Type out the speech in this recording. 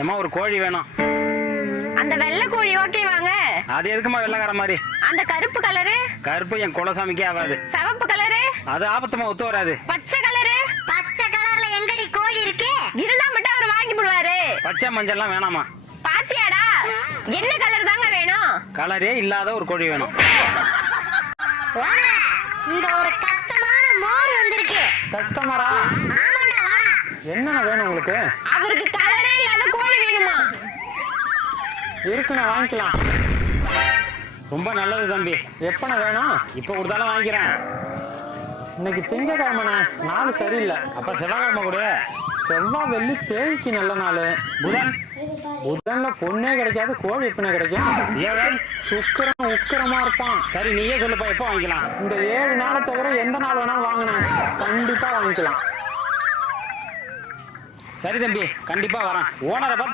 ஏம்மா ஒரு கோழி வேணும். அந்த வெள்ளை கோழி ஓகே வாங்க. அது எதுக்குமா வெள்ளைக்கார மாதிரி? அந்த கருப்பு கலரு? கருப்பு என் குலசாமிக்கே ஆகாது. சிவப்பு கலரு? அது ஆபத்துமா ஒத்து வராது. பச்சை கலரு? பச்சை கலர்ல எங்கடி கோழி இருக்கு? இருந்தா மட்டும் அவர் வாங்கி போடுவாரு. பச்சை மஞ்சள்லாம் வேணாமா? பாத்தியாடா, என்ன கலர் தாங்க வேணும்? கலரே இல்லாத ஒரு கோழி வேணும். ஓனரா, இங்க ஒரு கஷ்டமான மோர் வந்திருக்கு. கஸ்டமரா? ஆமாண்டா, வாடா. என்ன வேணும் உங்களுக்கு? அவருக்கு கலரே இல்லாத கோழி வேணுமா? இருக்குண்ணா, வாங்கிக்கலாம். ரொம்ப நல்லது தம்பி. எப்பண்ணா வேணும்? இப்போ கொடுத்தாலும் வாங்கிக்கிறேன். இன்னைக்கு திங்கக்கிழமைண்ணா, நாள் சரியில்லை. அப்ப செவ்வாய்க்கிழமை கூட. செவ்வாய் வெள்ளி பேய்க்கு நல்ல நாள். புதன்ல பொண்ணே கிடைக்காது, கோழி எப்பனே கிடைக்கும். ஏன் சுக்கிரன் உக்கிரமா இருப்பான். சரி நீயே சொல்லுப்பா, எப்போ வாங்கிக்கலாம்? இந்த 7 நாளை தவிர எந்த நாள் வேணாலும் வாங்கினேன், கண்டிப்பா வாங்கிக்கலாம். சரி தம்பி, கண்டிப்பா வரேன். ஓனரை பார்த்து